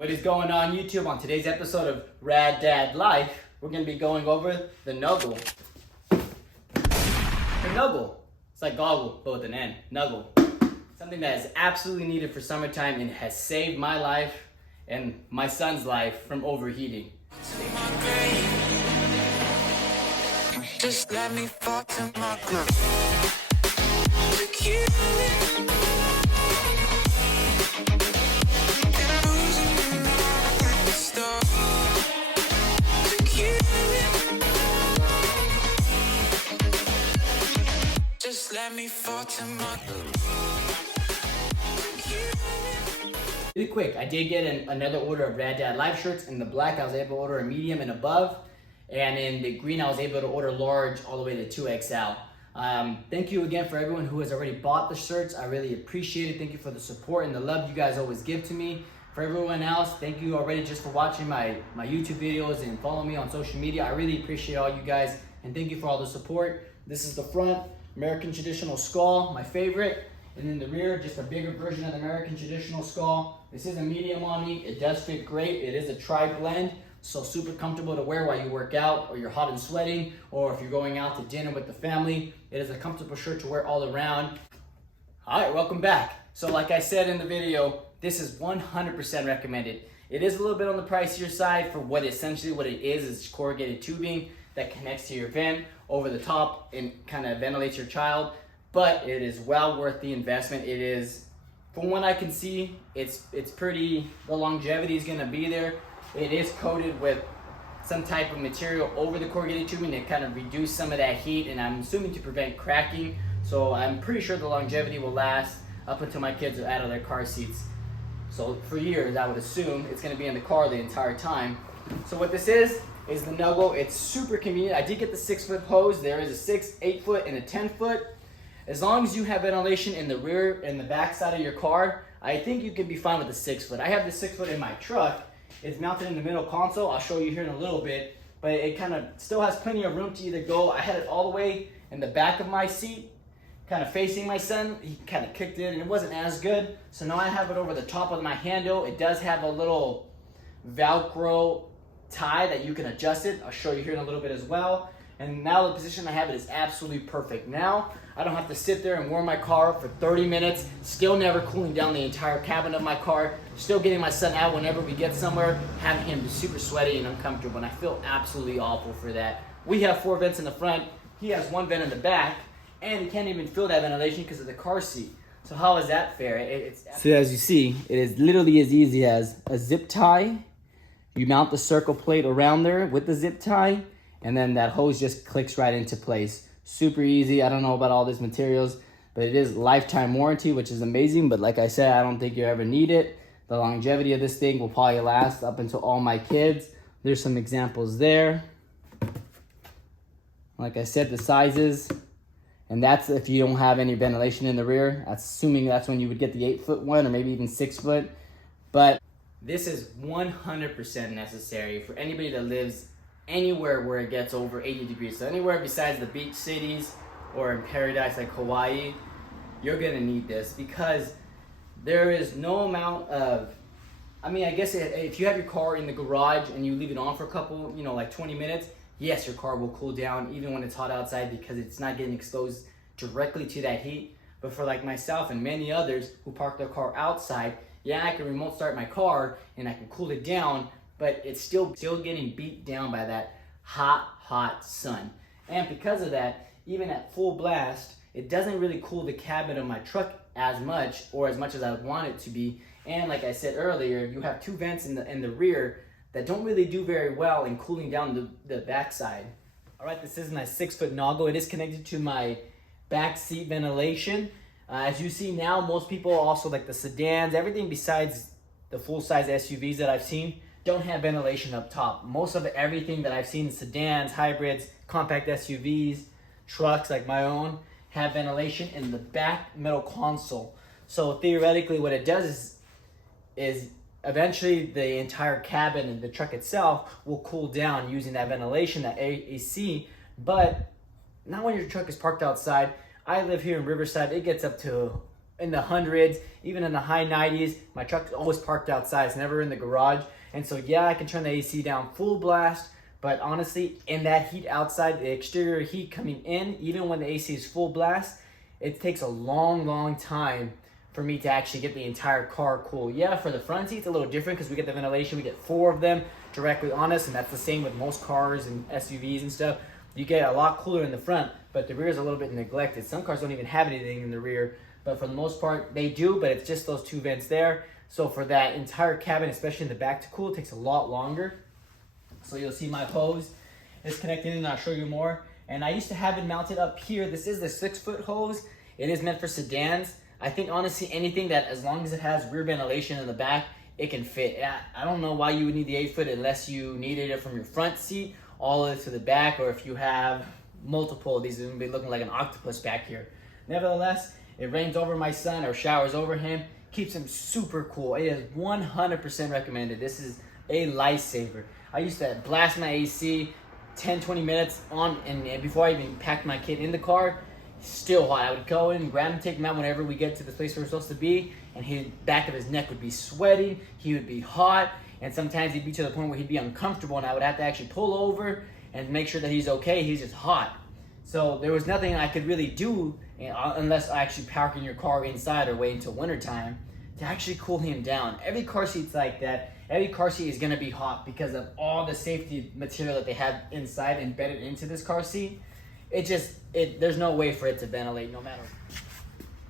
What is going on YouTube? On today's episode of Rad Dad Life, we're going to be going over the Nuggle. The Nuggle. It's like goggle, but with an N. Nuggle. Something that is absolutely needed for summertime and has saved my life and my son's life from overheating. Just let me fall to my groove. Just let me fall to my groove. Really quick, I did get another order of Rad Dad Life shirts. In the black, I was able to order a medium and above. And in the green, I was able to order large all the way to 2XL. Thank you again for everyone who has already bought the shirts. I really appreciate it. Thank you for the support and the love you guys always give to me. For everyone else, thank you already just for watching my YouTube videos and following me on social media. I really appreciate all you guys and thank you for all the support. This is the front, American Traditional Skull, my favorite. And in the rear, just a bigger version of the American Traditional Skull. This is a medium on me. It does fit great. It is a tri-blend. So super comfortable to wear while you work out or you're hot and sweating, or if you're going out to dinner with the family. It is a comfortable shirt to wear all around. All right, welcome back. So like I said in the video, this is 100% recommended. It is a little bit on the pricier side for what it is corrugated tubing that connects to your vent over the top and kind of ventilates your child, but it is well worth the investment. It is, from what I can see, it's pretty, the longevity is gonna be there. It is coated with some type of material over the corrugated tubing to kind of reduce some of that heat, and I'm assuming to prevent cracking. So I'm pretty sure the longevity will last up until my kids are out of their car seats. So for years, I would assume it's gonna be in the car the entire time. So what this is the Nuggle. It's super convenient. I did get the 6-foot hose. There is a 6, 8-foot, and a 10-foot. As long as you have ventilation in the rear and the back side of your car, I think you can be fine with the 6-foot. I have the 6-foot in my truck. It's mounted in the middle console. I'll show you here in a little bit, but it kind of still has plenty of room to either go. I had it all the way in the back of my seat, kind of facing my son. He kind of kicked it and it wasn't as good. So now I have it over the top of my handle. It does have a little Velcro tie that you can adjust it. I'll show you here in a little bit as well. And now the position I have it is absolutely perfect. Now I don't have to sit there and warm my car up for 30 minutes, still never cooling down the entire cabin of my car, still getting my son out whenever we get somewhere, having him be super sweaty and uncomfortable, and I feel absolutely awful for that. We have 4 vents in the front, he has 1 vent in the back, and he can't even feel that ventilation because of the car seat. So how is that fair? So as you see, it is literally as easy as a zip tie. You mount the circle plate around there with the zip tie, and then that hose just clicks right into place. Super easy. I don't know about all these materials, but it is lifetime warranty, which is amazing. But like I said, I don't think you ever need it. The longevity of this thing will probably last up until all my kids. There's some examples there. Like I said, the sizes, and that's if you don't have any ventilation in the rear. Assuming that's when you would get the 8-foot one, or maybe even 6-foot. But this is 100% necessary for anybody that lives anywhere where it gets over 80 degrees. So anywhere besides the beach cities or in paradise like Hawaii, you're gonna need this because there is no amount of, I guess if you have your car in the garage and you leave it on for a couple, like 20 minutes, yes, your car will cool down even when it's hot outside because it's not getting exposed directly to that heat. But for like myself and many others who park their car outside, yeah, I can remote start my car and I can cool it down, but it's still getting beat down by that hot sun. And because of that, even at full blast, it doesn't really cool the cabin of my truck as much as I would want it to be. And like I said earlier, you have 2 vents in the rear that don't really do very well in cooling down the backside. All right, this is my 6-foot Nuggle. It is connected to my back seat ventilation. As you see now, most people also like the sedans, everything besides the full-size SUVs that I've seen, don't have ventilation up top. Most of everything that I've seen in sedans, hybrids, compact SUVs, trucks like my own, have ventilation in the back middle console. So theoretically what it does is eventually the entire cabin and the truck itself will cool down using that ventilation, that AC, but not when your truck is parked outside. I live here in Riverside. It gets up to in the hundreds, even in the high 90s. My truck's always parked outside. It's never in the garage. And so yeah, I can turn the AC down full blast, but honestly, in that heat outside, the exterior heat coming in, even when the AC is full blast, it takes a long time for me to actually get the entire car cool. Yeah, for the front seats, a little different because we get the ventilation. We get 4 of them directly on us, and that's the same with most cars and SUVs and stuff. You get a lot cooler in the front, but the rear is a little bit neglected. Some cars don't even have anything in the rear, but for the most part, they do, but it's just those 2 vents there. So for that entire cabin, especially in the back to cool, it takes a lot longer. So you'll see my hose is connected in, and I'll show you more. And I used to have it mounted up here. This is the 6-foot hose. It is meant for sedans. I think honestly anything that, as long as it has rear ventilation in the back, it can fit. I don't know why you would need the 8-foot unless you needed it from your front seat all the way to the back, or if you have multiple of these, it's gonna be looking like an octopus back here. Nevertheless, it rains over my son or showers over him, keeps him super cool. It is 100% recommended. This is a lifesaver. I used to blast my AC 10-20 minutes on, and before I even packed my kid in the car, still hot. I would go in, grab him, take him out whenever we get to the place where we're supposed to be, and his back of his neck would be sweating, he would be hot, and sometimes he'd be to the point where he'd be uncomfortable, and I would have to actually pull over and make sure that he's okay. He's just hot. So there was nothing I could really do unless actually parking your car inside or wait until wintertime to actually cool him down. Every car seat's like that. Every car seat is gonna be hot because of all the safety material that they have inside embedded into this car seat. There's no way for it to ventilate no matter.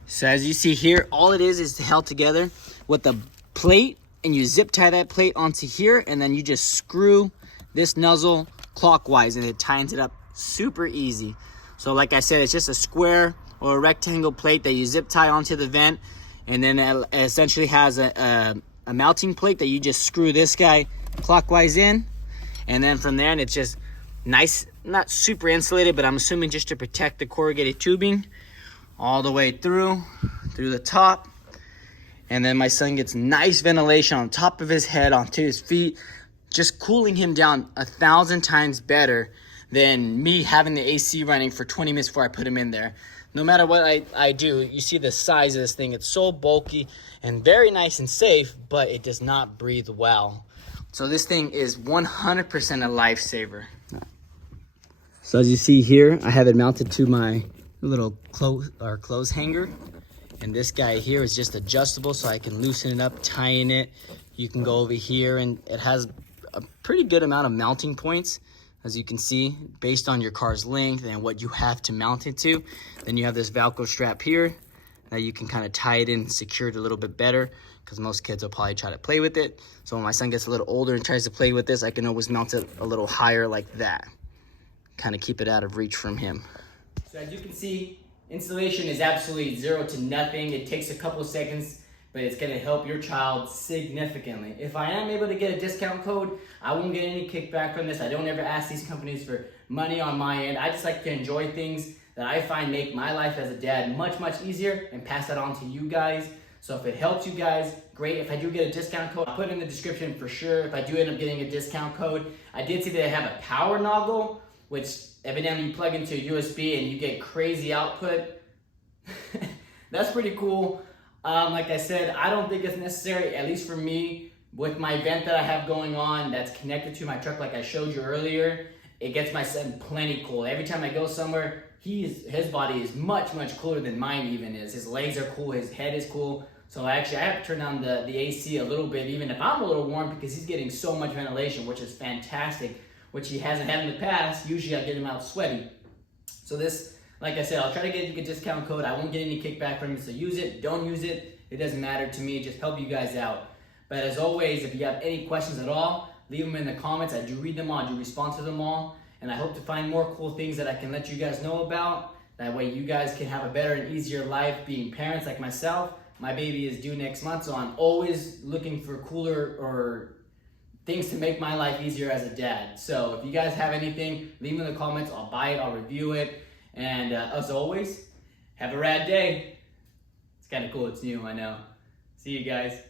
So as you see here, all it is held together with a plate, and you zip tie that plate onto here, and then you just screw this nozzle clockwise, and it tightens it up super easy. So like I said, it's just a square or a rectangle plate that you zip tie onto the vent, and then it essentially has a mounting plate that you just screw this guy clockwise in, and then from there, and it's just nice, not super insulated, but I'm assuming just to protect the corrugated tubing all the way through the top. And then my son gets nice ventilation on top of his head, onto his feet, just cooling him down 1,000 times better than me having the AC running for 20 minutes before I put him in there. No matter what I do, you see the size of this thing. It's so bulky and very nice and safe, but it does not breathe well. So this thing is 100% a lifesaver. So as you see here, I have it mounted to my little clothes hanger. And this guy here is just adjustable, so I can loosen it up, tying it. You can go over here, and it has a pretty good amount of mounting points, as you can see, based on your car's length and what you have to mount it to. Then you have this Velcro strap here that you can kind of tie it in and secure it a little bit better, because most kids will probably try to play with it. So when my son gets a little older and tries to play with this, I can always mount it a little higher like that. Kind of keep it out of reach from him. So as you can see, installation is absolutely 0 to nothing. It takes a couple seconds, but it's gonna help your child significantly. If I am able to get a discount code, I won't get any kickback from this. I don't ever ask these companies for money on my end. I just like to enjoy things that I find make my life as a dad much easier and pass that on to you guys. So if it helps you guys, great. If I do get a discount code, I'll put it in the description for sure. If I do end up getting a discount code, I did see that they have a power noggle, which evidently you plug into a USB and you get crazy output. That's pretty cool. Like I said, I don't think it's necessary, at least for me, with my vent that I have going on that's connected to my truck like I showed you earlier. It gets my son plenty cool. Every time I go somewhere, his body is much cooler than mine even is. His legs are cool, his head is cool. So actually I have to turn down the AC a little bit, even if I'm a little warm, because he's getting so much ventilation, which is fantastic, which he hasn't had in the past. Usually I get him out sweaty. So this, like I said, I'll try to get you a discount code. I won't get any kickback from you, so use it, don't use it. It doesn't matter to me, just help you guys out. But as always, if you have any questions at all, leave them in the comments. I do read them all, I do respond to them all. And I hope to find more cool things that I can let you guys know about. That way you guys can have a better and easier life being parents like myself. My baby is due next month, so I'm always looking for cooler or things to make my life easier as a dad. So if you guys have anything, leave them in the comments. I'll buy it, I'll review it. And as always, have a rad day. It's kind of cool, it's new, I know. See you guys.